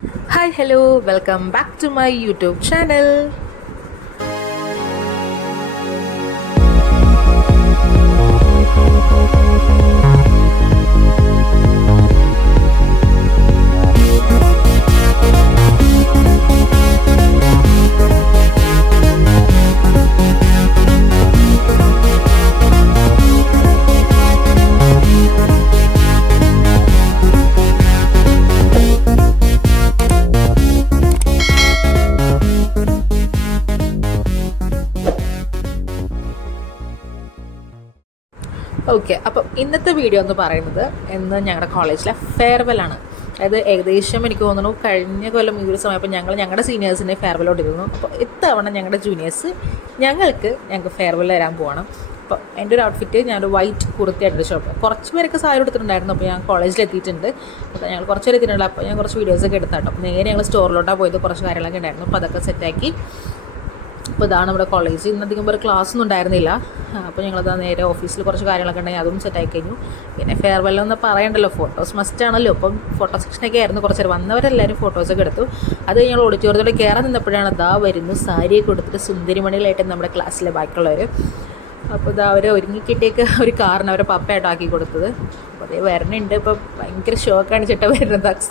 Hi, hello, welcome back to my YouTube channel. Okay, അപ്പം ഇന്നത്തെ video എന്ന് പറയുന്നത് ഇന്ന് ഞങ്ങളുടെ കോളേജിലെ ഫെയർവെൽ ആണ്. അതായത് ഏകദേശം എനിക്ക് തോന്നുന്നു കഴിഞ്ഞ കൊല്ലം ഈ ഒരു സമയം അപ്പോൾ ഞങ്ങളുടെ സീനിയേഴ്സിൻ്റെ ഫെയർവെല്ലോട്ടിരുന്നു. അപ്പോൾ ഇത്തവണ ഞങ്ങളുടെ ജൂനിയേഴ്സ് ഞങ്ങൾക്ക് ഫെയർവെൽ തരാൻ പോകണം. അപ്പോൾ എൻ്റെ ഒരു ഔട്ട്ഫിറ്റ് ഞാനൊരു വൈറ്റ് കുർത്തിയായിട്ട് ഷോപ്പ്. കുറച്ച് പേരൊക്കെ സാരി എടുത്തിട്ടുണ്ടായിരുന്നു. അപ്പോൾ ഞാൻ കോളേജിൽ എത്തിയിട്ടുണ്ട്. അപ്പോൾ ഞങ്ങൾ കുറച്ച് പേര് എത്തിയിട്ടുണ്ട്. അപ്പോൾ ഞാൻ കുറച്ച് വീഡിയോസൊക്കെ എടുത്താട്ടോ. നേരെ ഞങ്ങൾ സ്റ്റോറിലോട്ടാണ് പോയത്. കുറച്ച് കാര്യങ്ങളൊക്കെ ഉണ്ടായിരുന്നു. അപ്പോൾ അതൊക്കെ സെറ്റാക്കി. അപ്പോൾ ഇതാണ് നമ്മുടെ കോളേജ്. ഇന്നധികം ഒരു ക്ലാസ് ഒന്നും ഉണ്ടായിരുന്നില്ല. അപ്പോൾ ഞങ്ങളത് നേരെ ഓഫീസിൽ കുറച്ച് കാര്യങ്ങളൊക്കെ ഉണ്ടെങ്കിൽ അതും സെറ്റായി കഴിഞ്ഞു. പിന്നെ ഫെയർവെല്ലൊന്ന് പറയണ്ടല്ലോ, ഫോട്ടോസ് മസ്റ്റ് ആണല്ലോ. അപ്പം ഫോട്ടോ സെക്ഷനൊക്കെ ആയിരുന്നു. കുറച്ച് നേരം വന്നവരെല്ലാവരും ഫോട്ടോസൊക്കെ എടുത്തു. അത് ഞങ്ങൾ ഓഡിറ്റോറിയത്തോടെ കയറാൻ നിന്നപ്പോഴാണ് വരുന്നു സാരിയൊക്കെ കൊടുത്തിട്ട് സുന്ദരിമണികളായിട്ട് നമ്മുടെ ക്ലാസ്സിലെ ബാക്കിയുള്ളവർ. അപ്പോൾ അവർ ഒരുങ്ങിക്കിട്ടേക്ക് ഒരു കാറിന് അവരെ പപ്പയായിട്ടാക്കി കൊടുത്തത്. അപ്പോൾ അതേ വരണുണ്ട്. ഇപ്പോൾ ഭയങ്കര ഷോക്കാണ് ചേട്ടാ വരുന്നത്. അക്സ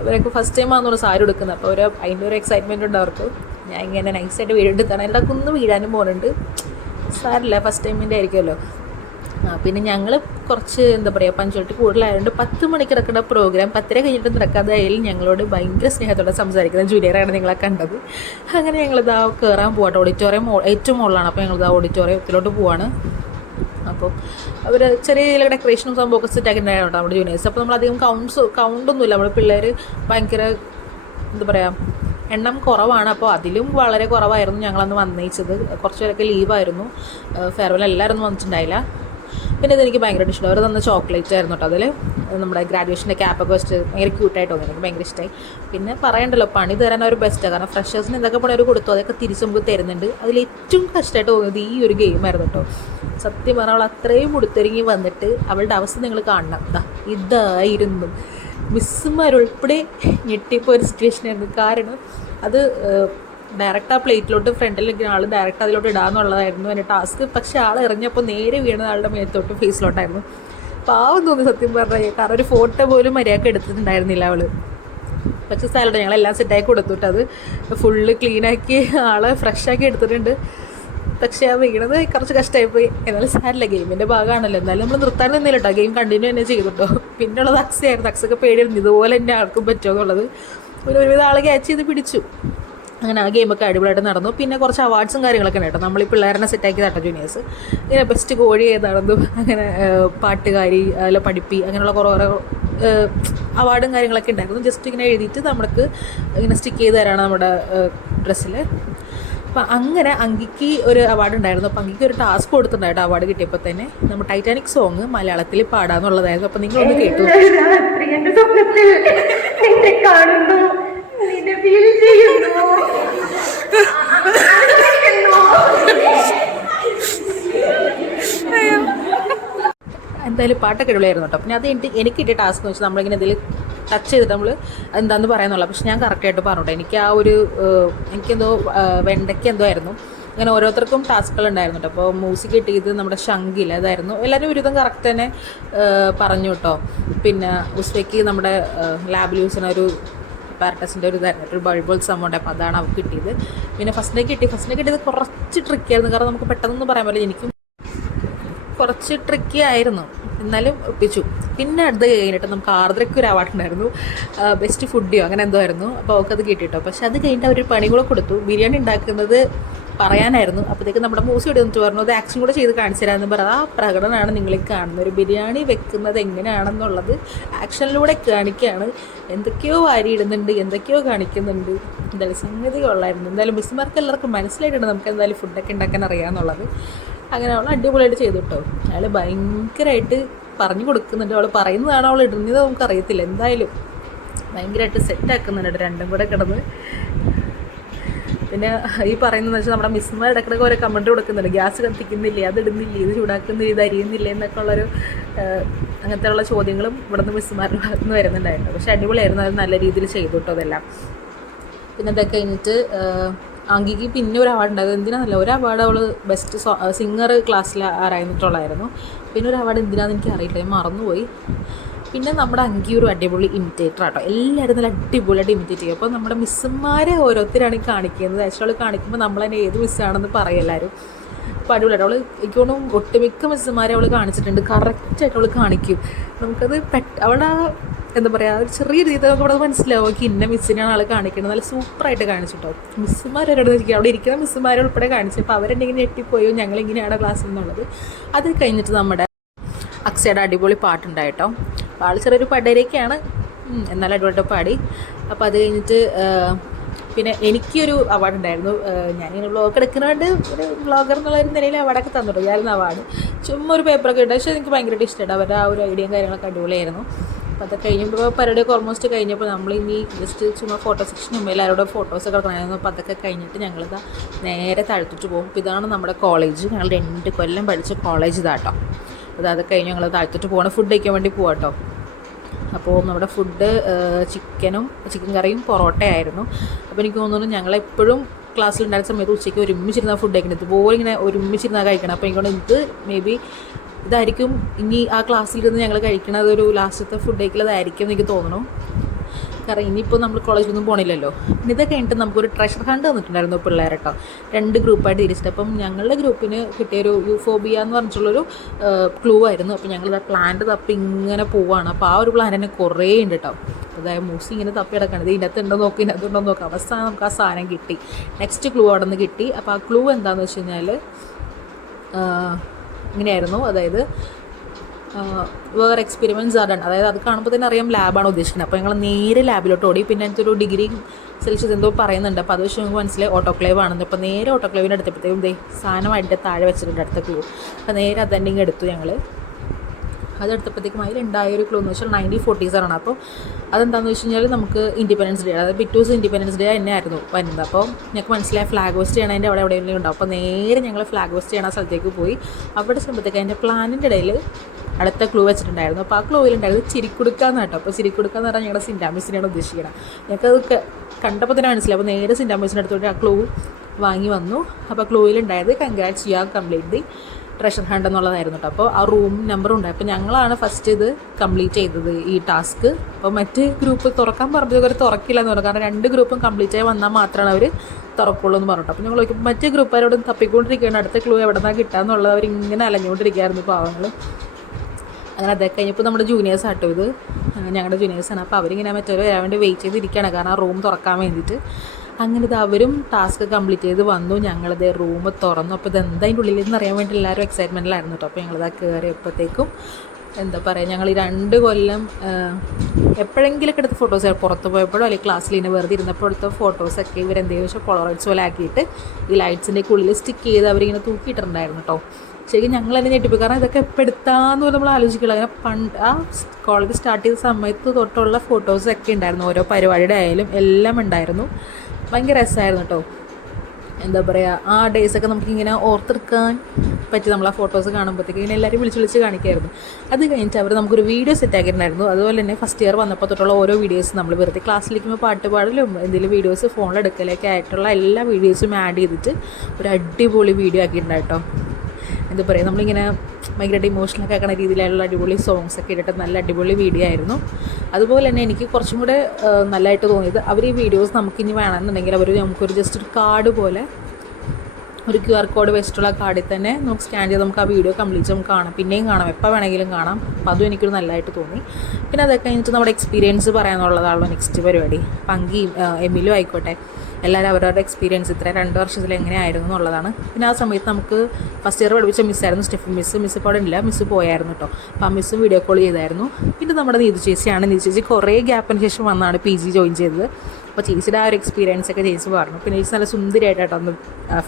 ഇവരൊക്കെ ഫസ്റ്റ് ടൈം ആണെന്നുള്ള സാരി എടുക്കുന്നത്. അപ്പോൾ അതിൻ്റെ ഒരു എക്സൈറ്റ്മെൻറ്റ് ഉണ്ട് അവർക്ക്. ഞാൻ ഇങ്ങനെ നൈസായിട്ട് വീടെടുത്താണ്. എല്ലാവർക്കും ഒന്ന് വീഴാനും പോകുന്നുണ്ട്. സാരില്ല, ഫസ്റ്റ് ടൈമിൻ്റെ ആയിരിക്കുമല്ലോ. പിന്നെ ഞങ്ങൾ കുറച്ച് പഞ്ച്വാലിറ്റി കൂടുതലായതുകൊണ്ട് 10 മണിക്ക് നടക്കുന്ന പ്രോഗ്രാം 10:30 കഴിഞ്ഞിട്ട് നടക്കാതായാലും ഞങ്ങളോട് ഭയങ്കര സ്നേഹത്തോടെ സംസാരിക്കുന്ന ജൂനിയറാണ് നിങ്ങളെ കണ്ടത്. അങ്ങനെ ഞങ്ങളിതാ കയറാൻ പോകട്ടെ. ഓഡിറ്റോറിയം ഏറ്റവും മുകളിലാണ്. അപ്പോൾ ഞങ്ങളിതാ ഓഡിറ്റോറിയത്തിലോട്ട് പോവാണ്. അപ്പോൾ അവർ ചെറിയ രീതിയിലുള്ള ഡെക്കറേഷനും സംഭവമൊക്കെ സെറ്റാക്കിയിട്ടുണ്ടായിരുന്നു കേട്ടോ നമ്മുടെ ജൂനിയേഴ്സ്. അപ്പോൾ നമ്മളധികം കൗണ്ടൊന്നുമില്ല. നമ്മൾ പിള്ളേർ ഭയങ്കര എണ്ണം കുറവാണ്. അപ്പോൾ അതിലും വളരെ കുറവായിരുന്നു ഞങ്ങളന്ന് വന്നയിച്ചത്. കുറച്ച് പേരൊക്കെ ലീവായിരുന്നു. ഫെയർവെൽ എല്ലാവരും വന്നിട്ടുണ്ടായില്ല. പിന്നെ ഇതെനിക്ക് ഭയങ്കരമായിട്ട് ഇഷ്ടം. അവർ തന്ന ചോക്ലേറ്റ് ആയിരുന്നു കേട്ടോ. അതിൽ നമ്മുടെ ഗ്രാജുവേഷൻ്റെ ക്യാപ്പൊക്കെ വെച്ചിട്ട് ഭയങ്കര ക്യൂട്ടായിട്ട് തോന്നി. എനിക്ക് ഭയങ്കര ഇഷ്ടമായി. പിന്നെ പറയണ്ടല്ലോ, പണി തരാൻ അവർ ബെസ്റ്റാണ്. കാരണം ഫ്രഷേഴ്സിന് എന്തൊക്കെ പണി അവർ കൊടുത്തു അതൊക്കെ തിരിച്ച് നമുക്ക് തരുന്നുണ്ട്. അതിലേറ്റവും കഷ്ടമായിട്ട് തോന്നിയത് ഈ ഒരു ഗെയിമായിരുന്നു കേട്ടോ. സത്യം പറഞ്ഞാൽ അവൾ അത്രയും ഉടുത്തൊരുങ്ങി വന്നിട്ട് അവളുടെ അവസ്ഥ നിങ്ങൾ കാണണം. ഇതായിരുന്നു മിസ്സുമാരുൾപ്പെടെ ഞെട്ടിപ്പോൾ ഒരു സിറ്റുവേഷനായിരുന്നു. കാരണം അത് ഡയറക്റ്റ് ആ പ്ലേറ്റിലോട്ട് ഫ്രണ്ടിൽ ആൾ ഡയറക്റ്റ് അതിലോട്ട് ഇടാമെന്നുള്ളതായിരുന്നു എൻ്റെ ടാസ്ക്. പക്ഷേ ആൾ എറിഞ്ഞപ്പോൾ നേരെ വീണത് ആളുടെ മേത്തോട്ട് ഫേസിലോട്ടായിരുന്നു. പാവം തോന്നി സത്യം പറഞ്ഞാൽ. കാരണം ഒരു ഫോട്ടോ പോലും മര്യാദക്ക് എടുത്തിട്ടുണ്ടായിരുന്നില്ല അവൾ. പക്ഷേ സാലഡ് ഞങ്ങളെല്ലാം സെറ്റാക്കി കൊടുത്തിട്ട് അത് ഫുള്ള് ക്ലീനാക്കി ആളെ ഫ്രഷാക്കി എടുത്തിട്ടുണ്ട്. പക്ഷേ ആ വീണത് കുറച്ച് കഷ്ടമായിപ്പോയി. എന്നാലും സാരില്ല, ഗെയിമിൻ്റെ ഭാഗമാണല്ലോ. എന്നാലും നമ്മൾ നിർത്താൻ നിന്നില്ല കേട്ടോ. ഗെയിം കണ്ടിന്യൂ തന്നെ ചെയ്തിട്ടോ. പിന്നുള്ളത് അക്സയായിരുന്നു. അക്സൊക്കെ പേടിയായിരുന്നു ഇതുപോലെ തന്നെ ആൾക്കും പറ്റുമോ എന്നുള്ളത്. ഒരുവിധം ആൾ ക്യാച്ച് ചെയ്ത് പിടിച്ചു. അങ്ങനെ ആ ഗെയിമൊക്കെ അടിപൊളിയായിട്ട് നടന്നു. പിന്നെ കുറച്ച് അവാർഡ്സും കാര്യങ്ങളൊക്കെ ഉണ്ട് കേട്ടോ. നമ്മൾ ഈ പിള്ളേരെ സെറ്റാക്കി തട്ടോ ജൂനിയേഴ്സ്. ഇങ്ങനെ ബെസ്റ്റ് കോഴി ഏതാണെന്നും അങ്ങനെ പാട്ടുകാരി അല്ല പഠിപ്പി അങ്ങനെയുള്ള കുറേ അവാർഡും കാര്യങ്ങളൊക്കെ ഉണ്ടായിരുന്നു. ജസ്റ്റ് ഇങ്ങനെ എഴുതിയിട്ട് നമ്മൾക്ക് ഇങ്ങനെ സ്റ്റിക്ക് ചെയ്ത് തരാണ് നമ്മുടെ ഡ്രസ്സിൽ. അപ്പം അങ്ങനെ അങ്കിക്ക് ഒരു അവാർഡ് ഉണ്ടായിരുന്നു. അപ്പോൾ അങ്കിക്ക് ഒരു ടാസ്ക് കൊടുത്തിട്ടുണ്ടായിട്ട് അവാർഡ് കിട്ടിയപ്പോൾ തന്നെ നമ്മൾ ടൈറ്റാനിക് സോങ് മലയാളത്തിൽ പാടാന്നുള്ളതായിരുന്നു. അപ്പം നിങ്ങളൊന്ന് കേട്ടു. എന്തായാലും പാട്ടൊക്കെ അടിപൊളിയായിരുന്നു കേട്ടോ. പിന്നെ അത് എനിക്ക് കിട്ടിയ ടാസ്ക് എന്ന് വെച്ചാൽ നമ്മളിങ്ങനെ ഇതിൽ ടച്ച് ചെയ്തിട്ട് നമ്മൾ എന്താണെന്ന് പറയാമെന്നുള്ള. പക്ഷെ ഞാൻ കറക്റ്റായിട്ട് പറഞ്ഞോട്ടെ. എനിക്ക് ആ ഒരു എനിക്കെന്തോ വെണ്ടയ്ക്ക് എന്തോ ആയിരുന്നു. അങ്ങനെ ഓരോരുത്തർക്കും ടാസ്കുകൾ ഉണ്ടായിരുന്നു കേട്ടോ. അപ്പോൾ മ്യൂസിക് കിട്ടിയത് നമ്മുടെ ശങ്കിൽ അതായിരുന്നു. എല്ലാവരും ഒരുവിധം കറക്റ്റ് തന്നെ പറഞ്ഞു കേട്ടോ. പിന്നെ ഉസ്ബെക്ക് നമ്മുടെ ലാബിൽ യൂസ് ചെയ്യുന്ന ഒരു പാരറ്റസിൻ്റെ ഒരു ഇതായിരുന്നു, ഒരു ബൾബിൾ സംഭവം. അപ്പോൾ അതാണ് അവർക്ക് കിട്ടിയത്. പിന്നെ ഫസ്റ്റിനെ കിട്ടിയത് കുറച്ച് ട്രിക്കിയായിരുന്നു. കാരണം നമുക്ക് പെട്ടെന്നൊന്നും പറയാൻ പറ്റില്ല. എനിക്കും കുറച്ച് ട്രിക്കി ആയിരുന്നു, എന്നാലും ഒപ്പിച്ചു. പിന്നെ അടുത്ത് കഴിഞ്ഞിട്ട് നമുക്ക് ആർദ്രയ്ക്ക് ഒരു അവാർഡ് ഉണ്ടായിരുന്നു, ബെസ്റ്റ് ഫുഡിയോ അങ്ങനെ എന്തോ ആയിരുന്നു. അപ്പോൾ അവർക്കത് കിട്ടിയിട്ടോ. പക്ഷെ അത് കഴിഞ്ഞിട്ട് അവർ പണി കൂടെ കൊടുത്തു. ബിരിയാണി ഉണ്ടാക്കുന്നത് പറയാനായിരുന്നു. അപ്പോഴത്തേക്ക് നമ്മുടെ മൂസി ഇവിടെ വന്നിട്ട് പറഞ്ഞു അത് ആക്ഷൻ കൂടെ ചെയ്ത് കാണിച്ചു തരാമെന്ന് പറഞ്ഞാൽ ആ പ്രകടനമാണ് നിങ്ങളീ കാണുന്നത്. ഒരു ബിരിയാണി വെക്കുന്നത് എങ്ങനെയാണെന്നുള്ളത് ആക്ഷനിലൂടെ കാണിക്കുകയാണ്. എന്തൊക്കെയോ വാരിയിടുന്നുണ്ട്, എന്തൊക്കെയോ കാണിക്കുന്നുണ്ട്. എന്തായാലും സംഗതി കൊള്ളായിരുന്നു. എന്തായാലും മിസ്സുമാർക്ക് എല്ലാവർക്കും മനസ്സിലായിട്ടുണ്ട് നമുക്ക് എന്തായാലും ഫുഡൊക്കെ ഉണ്ടാക്കാൻ അറിയാമെന്നുള്ളത്. അങ്ങനെ അവൾ അടിപൊളിയായിട്ട് ചെയ്തു കേട്ടോ. അയാൾ ഭയങ്കരമായിട്ട് പറഞ്ഞു കൊടുക്കുന്നുണ്ട്. അവൾ പറയുന്നതാണോ അവൾ ഇടുന്നത് നമുക്കറിയത്തില്ല. എന്തായാലും ഭയങ്കരമായിട്ട് സെറ്റാക്കുന്നുണ്ട് രണ്ടും കൂടെ കിടന്ന്. പിന്നെ ഈ പറയുന്നതെന്ന് വെച്ചാൽ നമ്മുടെ മിസ്സുമാർ ഇടയ്ക്കിടയ്ക്ക് ഓരോ കമൻറ്റ് കൊടുക്കുന്നുണ്ട്. ഗ്യാസ് കത്തിക്കുന്നില്ലേ, അത് ഇടുന്നില്ലേ, ഇത് ചൂടാക്കുന്നില്ല, ഇത് അരിയുന്നില്ലേ എന്നൊക്കെ ഉള്ളൊരു അങ്ങനത്തെയുള്ള ചോദ്യങ്ങളും ഇവിടുന്ന് മിസ്സുമാരുടെ ഭാഗത്ത് നിന്ന് വരുന്നുണ്ടായിരുന്നു. പക്ഷേ അടിപൊളിയായിരുന്നു, അത് നല്ല രീതിയിൽ ചെയ്തു കേട്ടോ അതെല്ലാം. പിന്നെ അതൊക്കെ കഴിഞ്ഞിട്ട് അങ്കിക്ക് പിന്നെ ഒരു അവാർഡ് ഉണ്ടായത്. എന്തിനാണെന്നല്ല, ഒരു അവാർഡ് അവൾ ബെസ്റ്റ് സിംഗർ ക്ലാസ്സിൽ ആരായിരുന്നിട്ടുള്ളായിരുന്നു. പിന്നെ ഒരു അവാർഡ് എന്തിനാണെന്ന് എനിക്ക് അറിയില്ല, ഞാൻ മറന്നുപോയി. പിന്നെ നമ്മുടെ അങ്കി ഒരു അടിപൊളി ഇമിറ്റേറ്റർ ആട്ടോ, എല്ലാവരും നല്ല അടിപൊളിയായിട്ട് ഇമിറ്റേറ്റ് ചെയ്യും. അപ്പോൾ നമ്മുടെ മിസ്സുമാരെ ഓരോരുത്തരാണ് കാണിക്കുന്നത്. ആക്ച്വലി കാണിക്കുമ്പോൾ നമ്മൾ തന്നെ ഏത് മിസ്സാണെന്ന് പറയും എല്ലാവരും. അപ്പോൾ അടിപൊളിയായിട്ട് അവൾ എനിക്ക് തോന്നുന്നു ഒട്ടുമിക്ക മിസ്സുമാരെ അവൾ കാണിച്ചിട്ടുണ്ട്, കറക്റ്റായിട്ട് അവൾ കാണിക്കും. നമുക്കത് അവളുടെ എന്താ പറയുക, ഒരു ചെറിയ രീതിയിൽ നമുക്ക് ഇവിടെ മനസ്സിലാവും ഇന്ന മിസ്സിനെയാണ് ആൾ കാണിക്കുന്നത്. നല്ല സൂപ്പറായിട്ട് കാണിച്ചിട്ടോ. മിസ്സുമാരോട് ഇരിക്കുക, അവിടെ ഇരിക്കുന്ന മിസ്സുമാരെ ഉൾപ്പെടെ കാണിച്ചു. അപ്പോൾ അവരെന്തെങ്കിലും ഞെട്ടിപ്പോയോ ഞങ്ങളിങ്ങനെയാണ് ക്ലാസ്സിൽ നിന്നുള്ളത്. അത് കഴിഞ്ഞിട്ട് നമ്മുടെ അക്സയുടെ അടിപൊളി പാട്ടുണ്ടായിട്ടോ. അപ്പോൾ ആൾ ചെറിയൊരു പടയിലേക്കാണ്, എന്നാലും അടിപൊളിയായിട്ട് പാടി. അപ്പോൾ അത് കഴിഞ്ഞിട്ട് പിന്നെ എനിക്കൊരു അവാർഡ് ഉണ്ടായിരുന്നു. ഞാനിങ്ങനെ വ്ളോഗ് എടുക്കുന്നതുകൊണ്ട് ഒരു വ്ളോഗർ എന്നുള്ള ഒരു നിലയിൽ അവാർഡൊക്കെ തന്നിട്ടുണ്ടായിരുന്നു. അവാർഡ് ചുമ്മാ ഒരു പേപ്പറൊക്കെ ഉണ്ട്. പക്ഷേ എനിക്ക് ഭയങ്കരമായിട്ട് ഇഷ്ടമായിട്ട് അവരുടെ ആ ഒരു ഐഡിയയും കാര്യങ്ങളൊക്കെ അടിപൊളിയായിരുന്നു. അപ്പോൾ അത് കഴിഞ്ഞപ്പോൾ പരിപാടിയൊക്കെ ഓൾമോസ്റ്റ് കഴിഞ്ഞപ്പോൾ നമ്മളിനി ജസ്റ്റ് ചുമ്മാ ഫോട്ടോ സെക്ഷനും എല്ലാവരോടും ഫോട്ടോസൊക്കെ എടുക്കണമായിരുന്നു. അപ്പോൾ അതൊക്കെ കഴിഞ്ഞിട്ട് ഞങ്ങളിതാ നേരെ താഴ്ത്തിട്ട് പോകും. അപ്പോൾ ഇതാണ് നമ്മുടെ കോളേജ്, ഞങ്ങൾ 2 കൊല്ലം പഠിച്ച കോളേജ് ഇതാട്ടോ. അത് കഴിഞ്ഞ് ഞങ്ങൾ താഴ്ത്തിട്ട് പോകണം, ഫുഡ് കഴിക്കാൻ വേണ്ടി പോകാട്ടോ. അപ്പോൾ നമ്മുടെ ഫുഡ് ചിക്കൻ കറിയും പൊറോട്ടയായിരുന്നു. അപ്പോൾ എനിക്ക് തോന്നുന്നു ഞങ്ങളെപ്പോഴും ക്ലാസ്സിലുണ്ടായിരുന്ന സമയത്ത് ഉച്ചയ്ക്ക് ഒരുമിച്ചിരുന്ന ഫുഡ് കഴിക്കണം, ഇതുപോലെ ഇങ്ങനെ ഒരുമിച്ചിരുന്നാൽ കഴിക്കണം. അപ്പോൾ എനിക്ക് ഇത് മേ ബി ഇതായിരിക്കും ഇനി ആ ക്ലാസ്സിലിരുന്ന് ഞങ്ങൾ കഴിക്കണത്, ഒരു ലാസ്റ്റത്തെ ഫുഡ് കഴിക്കലതായിരിക്കും എന്ന് എനിക്ക് തോന്നുന്നു. കാരണം ഇനിയിപ്പോൾ നമ്മൾ കോളേജിലൊന്നും പോകണില്ലല്ലോ. പിന്നെ ഇതൊക്കെ കഴിഞ്ഞിട്ട് നമുക്കൊരു ട്രഷർ ഹണ്ട് വന്നിട്ടുണ്ടായിരുന്നു പിള്ളേർ കേട്ടോ, 2 ഗ്രൂപ്പായിട്ട് തിരിച്ചിട്ട്. അപ്പം ഞങ്ങളുടെ ഗ്രൂപ്പിന് കിട്ടിയൊരു യൂഫോബിയ എന്ന് പറഞ്ഞിട്ടുള്ളൊരു ക്ലൂ ആയിരുന്നു. അപ്പോൾ ഞങ്ങളിത് പ്ലാന്റ് തപ്പി ഇങ്ങനെ പോവുകയാണ്. അപ്പോൾ ആ ഒരു പ്ലാൻ തന്നെ കുറേ ഉണ്ട് കേട്ടോ. അതായത് മൂസി ഇങ്ങനെ തപ്പി കിടക്കണത്, ഇതിനകത്ത് ഉണ്ടോ നോക്കി, ഇതിനകത്ത് ഉണ്ടോ നോക്കാം. അവസാനം നമുക്ക് ആ സാധനം കിട്ടി, നെക്സ്റ്റ് ക്ലൂ അവിടെ നിന്ന് കിട്ടി. അപ്പോൾ ആ ക്ലൂ എന്താണെന്ന് വെച്ച് കഴിഞ്ഞാൽ ഇങ്ങനെയായിരുന്നു. അതായത് വേറെ എക്സ്പെരിമെൻറ്റ്സ് ആണ്, അതായത് അത് കാണുമ്പോൾ തന്നെ അറിയാം ലാബാണ് ഉദ്ദേശിക്കുന്നത്. അപ്പോൾ ഞങ്ങൾ നേരെ ലാബിലോട്ട് ഓടി. പിന്നെ എനിക്കൊരു ഡിഗ്രി സെൽഷ്യസ് എന്തോ പറയുന്നുണ്ട്, അപ്പോൾ അത് വെച്ച് നമുക്ക് മനസ്സിലായി ഓട്ടോക്ലേവ് ആണെന്ന്. അപ്പോൾ നേരെ ഓട്ടോക്ലേവിൻ്റെ അടുത്തപ്പോഴത്തേക്കും സാധനമായിട്ട് താഴെ വെച്ചിട്ടുണ്ട് അടുത്ത ക്ലൂ. അപ്പോൾ നേരെ അതന്നെ എടുത്തു ഞങ്ങൾ. അതെടുത്തപ്പോഴത്തേക്കും അതിലുണ്ടായ ഒരു ക്ലൂ എന്ന് വെച്ചാൽ 1940s ആണ്. അപ്പോൾ അതെന്താണെന്ന് വെച്ച് കഴിഞ്ഞാൽ നമുക്ക് ഇൻഡിപെൻഡൻസ് ഡേ, അതായത് പിറ്റൂസ് ഇൻഡിപെൻഡൻസ് ഡേ തന്നെ ആയിരുന്നു വരുന്നത്. അപ്പോൾ ഞങ്ങൾക്ക് മനസ്സിലായ ഫ്ലാഗ് ഹോസ്റ്റ് ചെയ്യണതിൻ്റെ അവിടെ എവിടെയെങ്കിലും ഉണ്ടാവും. അപ്പോൾ നേരെ ഞങ്ങൾ ഫ്ലാഗ് ഹോസ്റ്റ് ചെയ്യണ സ്ഥലത്തേക്ക് പോയി. അവിടെ ചെല്ലുമ്പോഴത്തേക്ക് അതിൻ്റെ പ്ലാനിൻ്റെ ഇടയിൽ അടുത്ത ക്ലൂ വെച്ചിട്ടുണ്ടായിരുന്നു. അപ്പോൾ ആ ക്ലൂവിലുണ്ടായത് ചിരിക്കുടുക്കാന്ന് കേട്ടോ. അപ്പോൾ ചിരിക്കുടുക്കാന്ന് പറഞ്ഞാൽ ഞങ്ങളുടെ സിൻഡാമിസിനെയാണ് ഉദ്ദേശിക്കണം. ഞങ്ങൾക്കത് കണ്ടപ്പോൾ തന്നെ മനസ്സിലായി. അപ്പോൾ നേരെ സിൻഡാമിസിൻ്റെ അടുത്തോട്ട് ആ ക്ലൂ വാങ്ങി വന്നു. അപ്പോൾ ക്ലൂവിലുണ്ടായത് congrats you have complete the treasure hunt എന്നുള്ളതായിരുന്നു കേട്ടോ. അപ്പോൾ ആ റൂം നമ്പറും ഉണ്ടായി. അപ്പോൾ ഞങ്ങളാണ് ഫസ്റ്റ് ഇത് കംപ്ലീറ്റ് ചെയ്തത് ഈ ടാസ്ക്. അപ്പോൾ മറ്റ് ഗ്രൂപ്പ് തുറക്കാൻ പറഞ്ഞപ്പോൾ അവർ തുറക്കില്ല എന്ന് പറഞ്ഞു. കാരണം 2 ഗ്രൂപ്പും കംപ്ലീറ്റ് ആയി വന്നാൽ മാത്രമാണ് അവർ തുറക്കുള്ളൂ എന്ന് പറഞ്ഞിട്ട്. അപ്പോൾ ഞങ്ങൾ നോക്കിയപ്പോൾ മറ്റേ ഗ്രൂപ്പുകാരോടും തപ്പിക്കൊണ്ടിരിക്കുകയാണ്, അടുത്ത ക്ലൂ എവിടെ നിന്നാണ് കിട്ടാന്നുള്ളത്. അവരിങ്ങനെ അലഞ്ഞുകൊണ്ടിരിക്കുകയായിരുന്നു പാവങ്ങൾ. അങ്ങനെ അതൊക്കെ കഴിഞ്ഞപ്പോൾ നമ്മുടെ ജൂനിയേഴ്സ് ആട്ടോ, ഇത് ഞങ്ങളുടെ ജൂനിയേഴ്സാണ്. അപ്പോൾ അവരിങ്ങനെ മറ്റൊരു വരാൻ വേണ്ടി വെയിറ്റ് ചെയ്തിരിക്കുകയാണ്, കാരണം ആ റൂം തുറക്കാൻ വേണ്ടിയിട്ട്. അങ്ങനെ ഇത് അവരും ടാസ്ക് കംപ്ലീറ്റ് ചെയ്ത് വന്നു. ഞങ്ങളിത് റൂം തുറന്നു. അപ്പോൾ ഇത് എന്താ അതിൻ്റെ ഉള്ളിൽ എന്ന് അറിയാൻ വേണ്ടി എല്ലാവരും എക്സൈറ്റ്മെൻറ്റിലായിരുന്നു കേട്ടോ. അപ്പോൾ ഞങ്ങളിതാ കയറിയപ്പോഴത്തേക്കും എന്താ പറയുക, ഞങ്ങൾ ഈ 2 കൊല്ലം എപ്പോഴെങ്കിലൊക്കെ എടുത്ത ഫോട്ടോസ്, പുറത്ത് പോയപ്പോഴോ അല്ലെങ്കിൽ ക്ലാസ്സിൽ ഇങ്ങനെ വെറുതെ ഇരുന്നപ്പോൾ എടുത്ത ഫോട്ടോസൊക്കെ ഇവരെന്തെങ്കിലും വെച്ചാൽ പോളറോയിഡ്സ് പോലെ ആക്കിയിട്ട് ഈ ലൈറ്റ്സിൻ്റെ ഉള്ളിൽ സ്റ്റിക്ക് ചെയ്ത് അവരിങ്ങനെ തൂക്കിയിട്ടുണ്ടായിരുന്നു കേട്ടോ. ശരിക്കും ഞങ്ങൾ തന്നെ ഞെട്ടിപ്പോയി, കാരണം ഇതൊക്കെ എപ്പോൾ എടുത്താന്ന് പോലും നമ്മൾ ആലോചിക്കില്ല. അങ്ങനെ ആ കോളേജ് സ്റ്റാർട്ട് ചെയ്ത സമയത്ത് തൊട്ടുള്ള ഫോട്ടോസൊക്കെ ഉണ്ടായിരുന്നു, ഓരോ പരിപാടിയുടെ ആയാലും എല്ലാം ഉണ്ടായിരുന്നു. ഭയങ്കര രസമായിരുന്നു കേട്ടോ. എന്താ പറയുക, ആ ഡേയ്സൊക്കെ നമുക്കിങ്ങനെ ഓർത്തെടുക്കാൻ പറ്റി. നമ്മൾ ആ ഫോട്ടോസ് കാണുമ്പോഴത്തേക്ക് ഇങ്ങനെ എല്ലാവരും വിളിച്ച് കാണിക്കായിരുന്നു. അത് കഴിഞ്ഞിട്ട് അവർ നമുക്കൊരു വീഡിയോ സെറ്റ് ആക്കിയിട്ടുണ്ടായിരുന്നു. അതുപോലെ തന്നെ ഫസ്റ്റ് ഇയർ വന്നപ്പോൾ തൊട്ടുള്ള ഓരോ വീഡിയോസ് നമ്മൾ വെറുതെ ക്ലാസ്സിലിരിക്കുമ്പോൾ പാട്ട് പാടലും എന്തെങ്കിലും വീഡിയോസ് ഫോണിലെടുക്കലൊക്കെ ആയിട്ടുള്ള എല്ലാ വീഡിയോസും ആഡ് ചെയ്തിട്ട് ഒരു അടിപൊളി വീഡിയോ ആക്കിയിട്ടുണ്ടായിട്ടോ. എന്താ പറയുക, നമ്മളിങ്ങനെ ഭയങ്കരമായിട്ട് ഇമോഷണലൊക്കെ ആക്കുന്ന രീതിയിലുള്ള അടിപൊളി സോങ്സൊക്കെ ഇട്ടിട്ട് നല്ല അടിപൊളി വീഡിയോ ആയിരുന്നു. അതുപോലെ തന്നെ എനിക്ക് കുറച്ചും കൂടെ നല്ലതായിട്ട് തോന്നിയത്, അവർ ഈ വീഡിയോസ് നമുക്കിനി വേണമെന്നുണ്ടെങ്കിൽ അവർ നമുക്കൊരു ജസ്റ്റ് ഒരു കാർഡ് പോലെ ഒരു QR കോഡ് വെച്ചിട്ടുള്ള കാർഡിൽ തന്നെ നമുക്ക് സ്കാൻ ചെയ്ത് നമുക്ക് ആ വീഡിയോ കംപ്ലീറ്റ് നമുക്ക് കാണാം, പിന്നെയും കാണാം, എപ്പോൾ വേണമെങ്കിലും കാണാം. അപ്പോൾ അതും എനിക്കൊരു നല്ലതായിട്ട് തോന്നി. പിന്നെ അതൊക്കെ കഴിഞ്ഞിട്ട് നമ്മുടെ എക്സ്പീരിയൻസ് പറയാനുള്ളതാണല്ലോ നെക്സ്റ്റ് പരിപാടി. പങ്കിയും എമിലും ആയിക്കോട്ടെ, എല്ലാവരും അവരവരുടെ എക്സ്പീരിയൻസ് ഇത്ര 2 വർഷത്തിൽ എങ്ങനെയായിരുന്നു എന്നുള്ളതാണ്. പിന്നെ ആ സമയത്ത് നമുക്ക് ഫസ്റ്റ് ഇയർ പഠിപ്പിച്ച മിസ്സായിരുന്നു സ്റ്റെഫി മിസ്. മിസ് ഇപ്പോൾ അവിടെ ഇല്ല, മിസ് പോയായിരുന്നു കേട്ടോ. അപ്പോൾ ആ മിസ്സും വീഡിയോ കോൾ ചെയ്തായിരുന്നു. പിന്നെ നമ്മുടെ നീതു ചേച്ചിയാണ്. നീതു ചേച്ചി കുറേ ഗ്യാപ്പിന് ശേഷം വന്നാണ് PG ജോയിൻ ചെയ്തത്. അപ്പോൾ ചേച്ചിയുടെ ആ ഒരു എക്സ്പീരിയൻസ് ഒക്കെ ചേച്ചി പറഞ്ഞു. പിന്നെ ചേച്ചി നല്ല സുന്ദരിയായിട്ടോ അന്ന്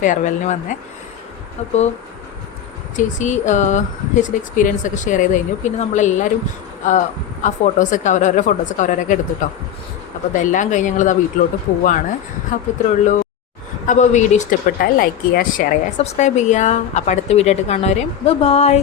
ഫെയർവെല്ലിന് വന്നേ. അപ്പോൾ ചേച്ചിയുടെ എക്സ്പീരിയൻസ് ഒക്കെ ഷെയർ ചെയ്ത് കഴിഞ്ഞു. പിന്നെ നമ്മളെല്ലാവരും ആ ഫോട്ടോസൊക്കെ അവരവരൊക്കെ എടുത്തു കേട്ടോ. അപ്പോൾ അതെല്ലാം കഴിഞ്ഞ് ഞങ്ങളിതാ വീട്ടിലോട്ട് പോവാണ്. അപ്പോൾ ഇത്രേ ഉള്ളൂ. അപ്പോൾ വീഡിയോ ഇഷ്ടപ്പെട്ടാൽ ലൈക്ക് ചെയ്യുക, ഷെയർ ചെയ്യുക, സബ്സ്ക്രൈബ് ചെയ്യുക. അപ്പോൾ അടുത്ത വീഡിയോ ആയിട്ട് കാണുന്നവരെയും ബൈ.